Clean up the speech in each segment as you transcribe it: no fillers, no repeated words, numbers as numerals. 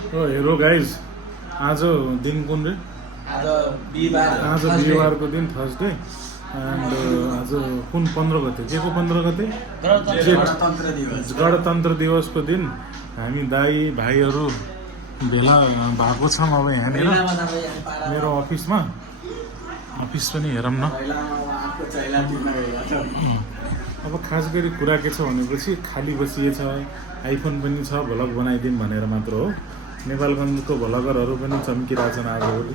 हेरो गाइज आज दिन कुन रे आज बिहिबार आज बिहिबारको दिन थर्सडे एन्ड आज कुन 15 गते के को 15 गते गणतन्त्र दिवस गणतन्त्र दिवसको दिन हामी दाई भाइहरू भेला भएको छौँ अब यहाँनिर मेरो अफिसमा अफिस पनि हेरौँ न। अब खास गरी कुरा के छ भनेपछि खाली बसिएछ आइफोन पनि छ भ्लग बनाइदिउँ भनेर मात्र हो। नेपालगञ्जको भ्लगरहरू पनि चम्किरहेछन् आजभोलि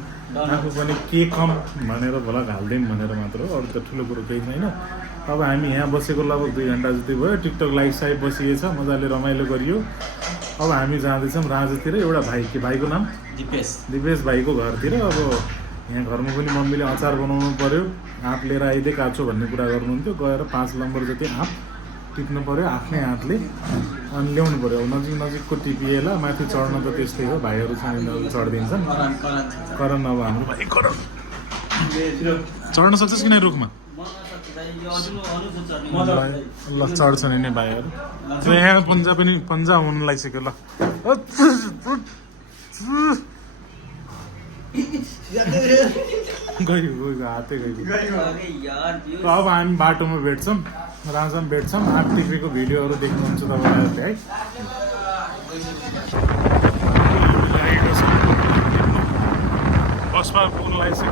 आफू पनि के कम भनेर भ्लग हालिदिउँ भनेर मात्र हो, अरू त ठुलो कुरो केही छैन। अब हामी यहाँ बसेको लगभग 2 घन्टा जति भयो, टिकटक लाइभ साइभ बसिएछ, मजाले रमाइलो गरियो। अब हामी जाँदैछौँ राजातिर, एउटा भाइ के भाइको नाम दिपेश भाइको घरतिर। अब यहाँ घरमा पनि मम्मीले अचार बनाउनु पर्यो, आँप लिएर आइदे काचो भन्ने कुरा गर्नुहुन्थ्यो। गएर 5 नम्बर जति आँप टिप्नु पर्यो आफ्नै हातले अनि ल्याउनु पर्यो। नजिक नजिकको टिपिएला माथि चढ्न त त्यस्तै हो, भाइहरू चाहिँ चढिदिन्छन्। करण अब हाम्रो भाइ करण चढ्न सक्छस् कि नै रुखमा? ल चढ्छन् यिनै भाइहरू। यहाँ पन्जा हुनु लागिसक्यो। ल गयो हातै गयो। अब हामी बाटोमा भेट्छौँ, राजामा भेट्छौँ। आँप टिपेको भिडियोहरू देख्नुहुन्छ तपाईँहरूले है। बसमा पुग्न लागिसक्यो।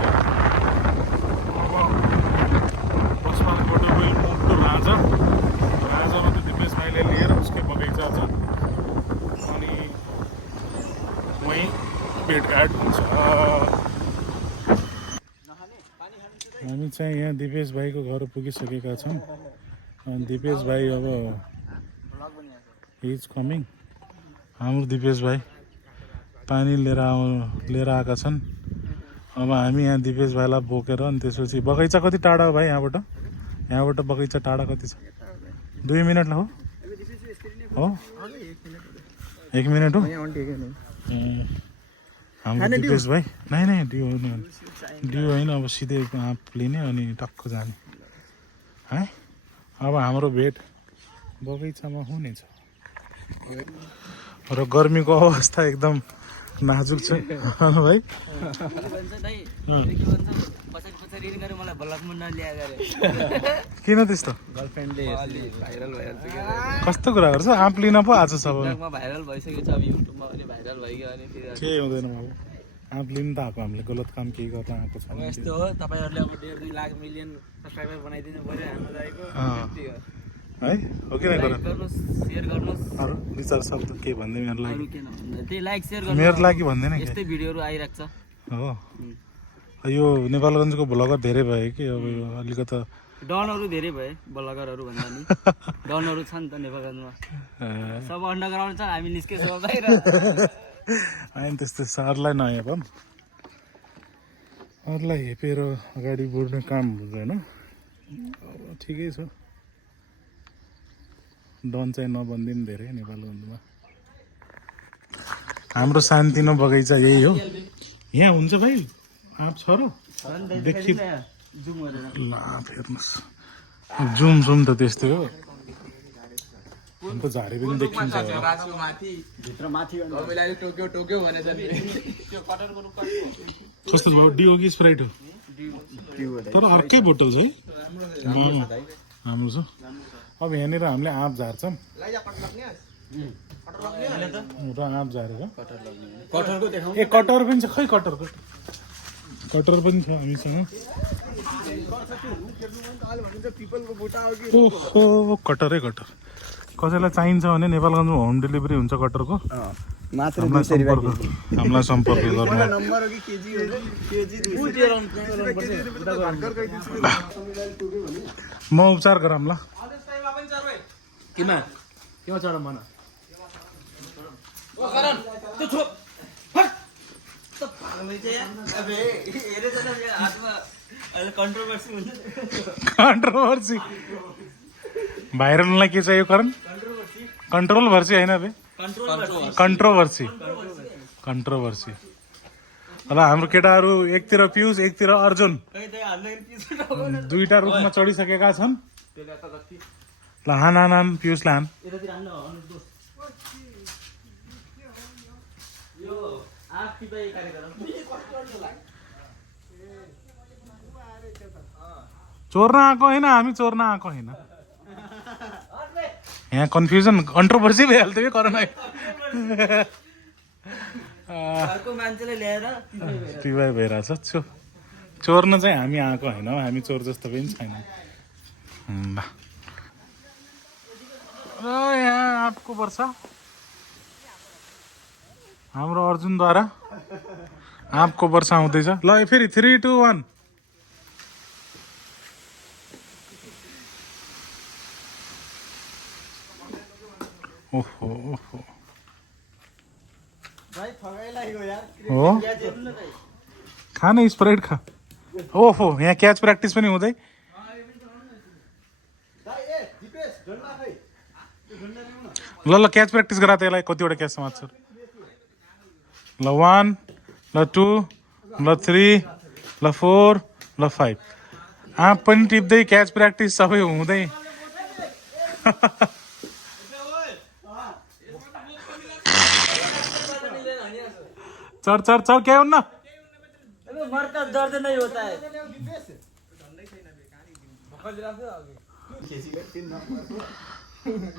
बसमा फोटोबिल मुक्तो राजामा त दिपेश भाइले लिएर उसकै बगैँचा छ अनि वहीँ भेटघाट हुन्छ। हामी चाहिँ यहाँ दिपेश भाइको घर पुगिसकेका छौँ अनि दिपेश भाइ अब इज कमिङ। हाम्रो दिपेश भाइ पानी लिएर आएका छन्। अब हामी यहाँ दिपेश भाइलाई बोकेर अनि त्यसपछि बगैँचा कति टाढा हो भाइ यहाँबाट? यहाँबाट बगैँचा टाढा कति छ? 2 मिनट हो? 1 मिनट हो? हाम्रो दिपेश भाइ नै डियो होइन, अब सिधै आँप लिने अनि टक्क जाने है। अब हाम्रो भेट बगैँचामा हुनेछ र गर्मीको अवस्था एकदम नाजुक छ भाइ। किन त्यस्तो? कस्तो कुरा गर्छ? आँप लिन पो आज सब भाइरल भइसकेको छ, अब युट्युबमा पनि भाइरल भइगयो अनि केही हुँदैन बाबु। आँप लिनु त आएको, हामीले गलत काम केही गर्न आएको छैन। यस्तो हो, तपाईँहरूले अब 1.5-2 लाख मिलियन सब्सक्राइबर बनाइदिनु पर्यो हाम्रो दाइको है। हो कि लाइक गर्नुहोस्, सेयर गर्नुहोस्। अरू 2-4 शब्द के भन्दै मेरो लागि? त्यही लाइक सेयर गर्नु मेरो लागि भन्दैन कि यस्तै भिडियोहरू आइरहेको छ हो। यो नेपालगञ्जको भ्लगर धेरै भयो कि अब यो अलिकति डनहरू धेरै भए ब्लगरहरू भन्दा नि डनहरू छ नि त नेपालगञ्जमा, सब अन्डरग्राउन्ड छ। हामी निस्केछौँ बाहिर होइन त्यस्तो सरलाई नहेपौँ, अरूलाई हेपेर अगाडि बढ्ने काम हुँदैन। अब ठिकै छ, डन चाहिँ नबनिदिउँ धेरै नेपालगञ्जमा। हाम्रो सानोतिनो बगैँचा यही हो। यहाँ हुन्छ भाइ आँप छ र देखि ल हेर्नुहोस्, जुम त त्यस्तै हो। अन्त झारे पनि देखिन्छ। कस्तो भयो? डियो कि स्प्राइट हो? तर अर्कै बोतल छ है, राम्रो छ। अब यहाँनिर हामीले आँप झार्छौँ र आँप झारेर ए कटर पनि छ। खै कटर पनि छ हामीसँग। ओहो कटरै कटर। कसैलाई चाहिन्छ भने नेपालगञ्जमा होम डेलिभरी हुन्छ कटरको। हामीलाई सम्पर्क गर्नु। म उपचार गरौँ ल। केमा चढ मन कन्ट्रोभर्सी भाइरललाई के चाहियो करण? कन्ट्रोभर्सी होइन बे, कन्ट्रोभर्सी। ल हाम्रो केटाहरू एकतिर पियुष एकतिर अर्जुन, 2टा रुखमा चढिसकेका छन्। ल हान पियुषलाई हान। साथीभाइ कार्यक्रम चोर्न आएको होइन हामी चोर्न आएको होइन यहाँ कन्फ्युजन कन्ट्रोभर्सी भइहाल्थ्यो कि कोरोना घरको मान्छेले ल्याएर टिवाई भइरहेछ चोर्न चाहिँ हामी आएको होइन हामी चोर जस्तो पनि छैन ल र यहाँ आँपको वर्षा हाम्रो अर्जुनद्वारा आँपको वर्षा आउँदैछ ल फेरि 3, 2, 1 ओहो ओहो भाइ फगाइ लाग्यो यार हो खा न स्प्राइट खा ओहो यहाँ क्याच प्र्याक्टिस पनि हुँदै ल क्याच प्र्याक्टिस गरा त यसलाई कतिवटा क्याच समात्छ ल 1 ल 2 ल 3 ल 4 ल 5 आँप पनि टिप्दै क्याच प्र्याक्टिस सबै हुँदै चढ चढ चढ क्या हुन्न अबे मरता दर्द नहीं होता है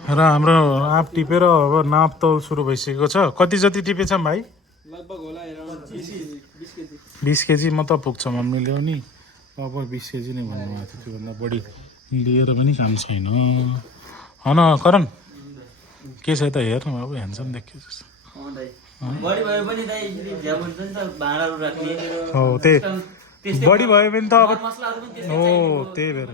र हाम्रो आँप टिपेर अब नाप तौल सुरु भइसकेको छ कति जति टिपेछौँ भाइ लगभग होला 20 केजी मात्र पुग्छ मम्मीले हो नि अब 20 केजी नै भन्नुभएको थियो त्योभन्दा बढी लिएर पनि काम छैन हन करण के छ त हेर्नु अब ह्यान्डसम देखियो जस्तो बढी भयो पनि दाइ यसरी झ्याउ हुन्छ नि त भाँडाहरू राख्ने हो त्यही बढी भयो भने त अब मसलाहरू पनि हो त्यही भएर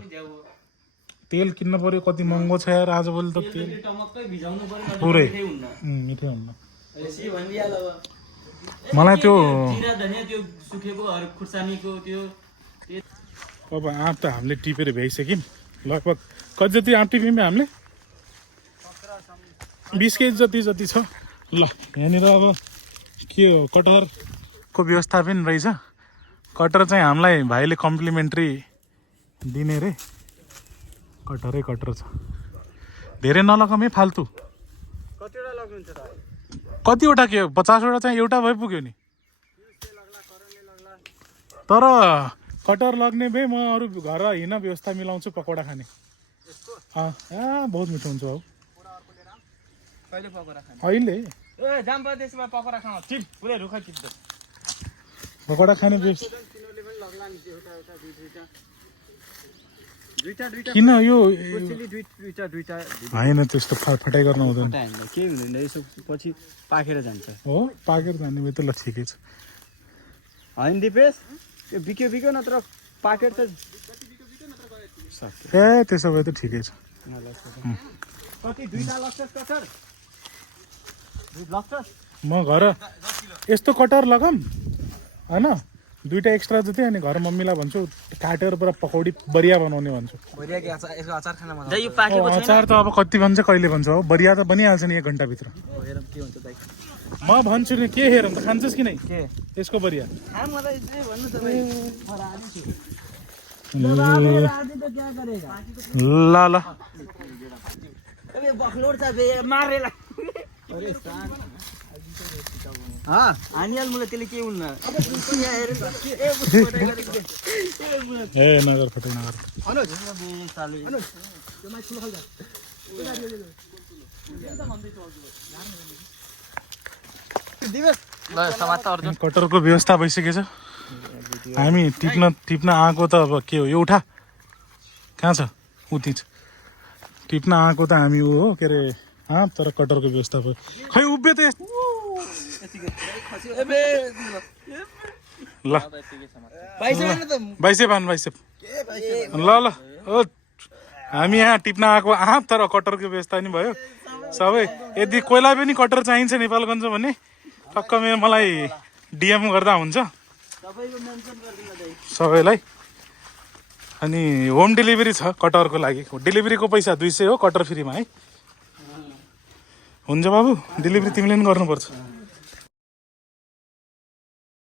तेल किन्न पर्यो कति महँगो छ यार आजभोलि त तेल टमक्कै भिजाउनु पर्यो पुरै हुन्न मिठै हुन्न यसै भनिहाल अब मलाई त्यो जिरा धनिया त्यो सुकेकोहरू खुर्सानीको त्यो अब आँप त हामीले टिपेर भ्याइसक्यौँ लगभग कति जति आँप टिप्यौँ हामीले 20 केजी जति छ ल यहाँनिर अब के हो कटहरको व्यवस्था पनि रहेछ कटहर चाहिँ हामीलाई भाइले कम्प्लिमेन्ट्री दिने रे कटहरै कटहर छ धेरै नलगाउँ है फाल्तु कतिवटा लग्नुहुन्छ त कतिवटा के 50वटा चाहिँ एउटा भइ पुग्यो नि तर कटहर लग्ने भए म अरू घर हिँड्न व्यवस्था मिलाउँछु पकौडा खाने बहुत मिठो हुन्छ हौ कहिले पकोडा खाने अहिले ए जाम्पा देशमा पकोडा खान टिप पुरै रुखा टिप्छ पकौडा खाने व्यवस्था तिनीहरूले पनि लग्ला नि एउटा दुईटा किन यो दुईटा होइन त्यस्तो फटाइ गर्न हुँदैन केही हुँदैन यसो पछि पाकेर जान्छ हो पाकेर जाने भए त ल ठिकै छ होइन दिपेश त्यो बिक्यो नत्र पाकेर त ए त्यसो भए त ठिकै छ कति दुईटा लक्छस् कटर लक्छस् म घर यस्तो कटहर लगाऊँ होइन दुईटा एक्स्ट्रा जति अनि घर मम्मीलाई भन्छु काटेर पुरा पकौडी बरिया बनाउने भन्छु अचार त अब कति भन्छ कहिले भन्छ हो बरिया त बनिहाल्छ नि 1 घन्टाभित्र म भन्छु नि के हेर त खान्छस् कि नै त्यसको बरिया ल ल हानिहाल मलाई त्यसले के हुन्न ए नगर फटाइ नगर कटरको व्यवस्था भइसकेछ हामी टिप्न आएको त अब के हो यो उठा कहाँ छ उति छ टिप्न आएको त हामी हो के अरे तर कटरको व्यवस्था भयो खै उभियो त ल बाइसे ल ल ओ हामी यहाँ टिप्न आएको तर कटरको व्यवस्था नि भयो सबै यदि कोहीलाई पनि कटर चाहिन्छ नेपालगञ्ज भने टक्क मलाई डिएम गर्दा हुन्छ सबैलाई अनि होम डेलिभरी छ कटहरको लागि डेलिभरीको पैसा 200 हो कटर फ्रीमा है हुन्छ बाबु डेलिभरी तिमीले पनि गर्नुपर्छ